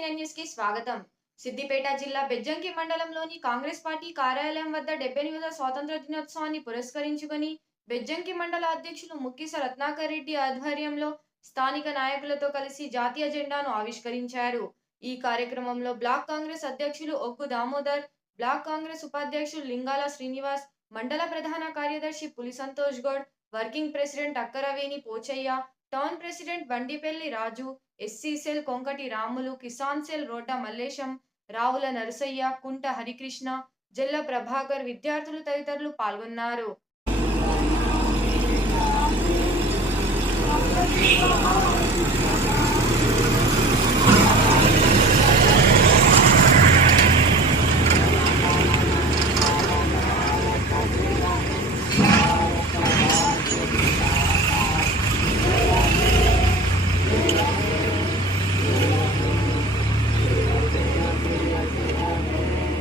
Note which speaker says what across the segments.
Speaker 1: స్వాగతం. సిద్దిపేట జిల్లా బెజ్జంకి మండలంలోని కాంగ్రెస్ పార్టీ కార్యాలయం వద్ద డెబ్బై ఎనిమిదవ స్వాతంత్ర దినోత్సవాన్ని పురస్కరించుకొని బెజ్జంకి మండల అధ్యక్షులు ముక్కిస రత్నాకర్ రెడ్డి ఆధ్వర్యంలో స్థానిక నాయకులతో కలిసి జాతీయ జెండాను ఆవిష్కరించారు. ఈ కార్యక్రమంలో బ్లాక్ కాంగ్రెస్ అధ్యక్షులు ఒగ్గు దామోదర్ బ్లాక్ కాంగ్రెస్ ఉపాధ్యక్షులు లింగాల శ్రీనివాస్ మండల ప్రధాన కార్యదర్శి Puli Santosh Goud working president Akkaraveni Pochaiah town president Bandipalli Raju SC cell Konkati Ramulu Kisan cell Rodda Mallesham Ravula Narasaiah Kunta Harikrishna Jalla Prabhakar విద్యార్థులు తదితరులు పాల్గొన్నారు.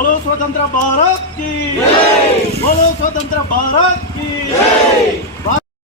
Speaker 2: बोलो स्वतंत्र भारत की। बोलो स्वतंत्र भारत की।